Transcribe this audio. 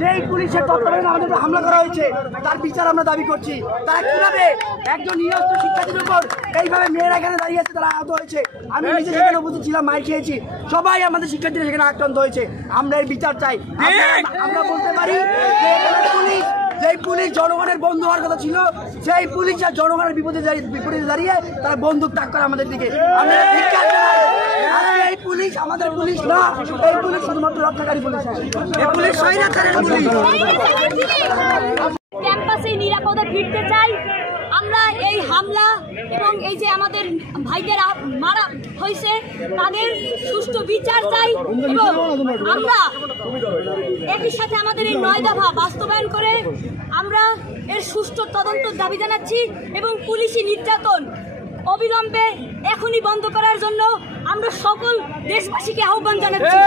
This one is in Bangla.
যেই পুলিশের তত্ত্বাবধানে আমাদের উপর হামলা করা হয়েছে তার বিচার আমরা দাবি করছি। তারা কিভাবে একজন নিহত শিক্ষার্থীর উপর এইভাবে মেয়েরা এখানে দাঁড়িয়ে আছে, তারা আহত হয়েছে। আমি নিজে সেখানে উপস্থিত ছিলাম, মাইর খেয়েছি, সবাই আমাদের শিক্ষার্থীরা সেখানে আক্রান্ত হয়েছে। আমরা এর বিচার চাই। আমরা বলতে পারি যে এখানে পুলিশ, যেই পুলিশ জনগণের বন্ধু হওয়ার কথা ছিল, সেই পুলিশ আর জনগণের বিপরীতে দাঁড়িয়ে তারা বন্দুক তাক করে আমাদের দিকে। আমরা ধিক্কার জানাই। এই পুলিশ আমাদের পুলিশ না, এই পুলিশ শুধুমাত্র রক্ষাকারী পুলিশ। এই পুলিশ স্বৈরাচারের পুলিশ। ক্যাম্পাসে নিরাপদে ফিরতে চাই। আমরা এই হামলা এবং এই যে আমাদের ভাইদের মারা হয়েছে তাদের সুষ্ঠু বিচার চাই এবং আমরা একই সাথে আমাদের এই 9 দফা বাস্তবায়ন করে আমরা এর সুষ্ঠু তদন্তের দাবি জানাচ্ছি এবং পুলিশি নির্যাতন অবিলম্বে এখনই বন্ধ করার জন্য আমরা সকল দেশবাসীকে আহ্বান জানাচ্ছি।